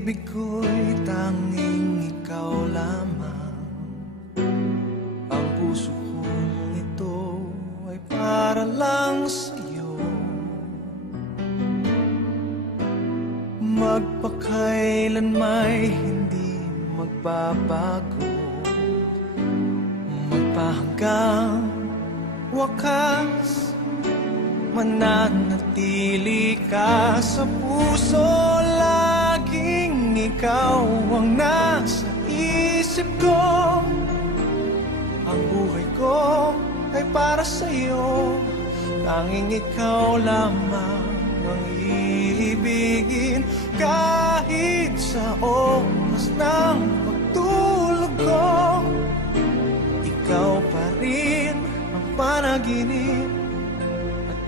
pag-ibig ko'y tanging ikaw lamang. Ang puso kong ito ay para lang sa'yo. Magpakailan may hindi magbabago, magpahanggang wakas, mananatili ka sa puso. Laging ikaw ang nasa isip ko. Ang buhay ko ay para sa'yo. Tanging ikaw lamang ang iibigin. Kahit sa oras ng pagtulog ko, ikaw pa rin ang panaginip.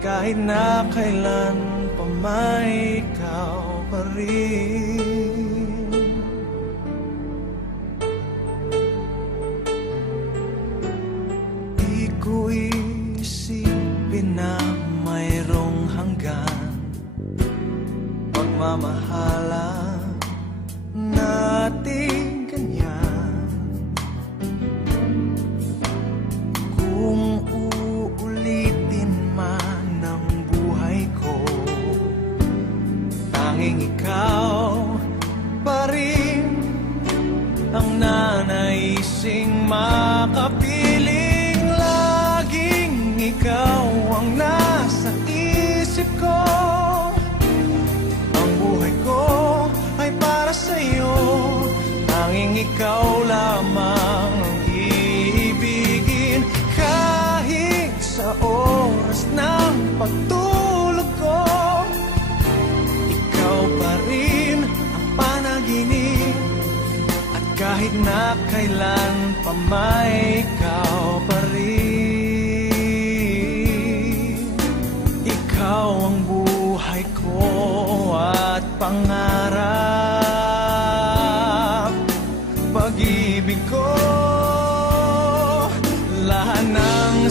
Kahit na kailan pa may ikaw pa rin. Di ko isipin na mayroong hanggan pagmamahalan natin ganyan. Kung uulitin man ang buhay ko, tanging ikaw pa rin ang nanaising makapiling. Laging ikaw ang nasa isip ko. Ang buhay ko ay para sa'yo. Tanging ikaw lamang ang iibigin. Kahit sa oras ng pagtulog ko, ikaw pa rin ang panaginip. At kahit na kailan pa may ikaw pa rin. Ikaw ang buhay ko at pangarap, pag-ibig ko, lahat ng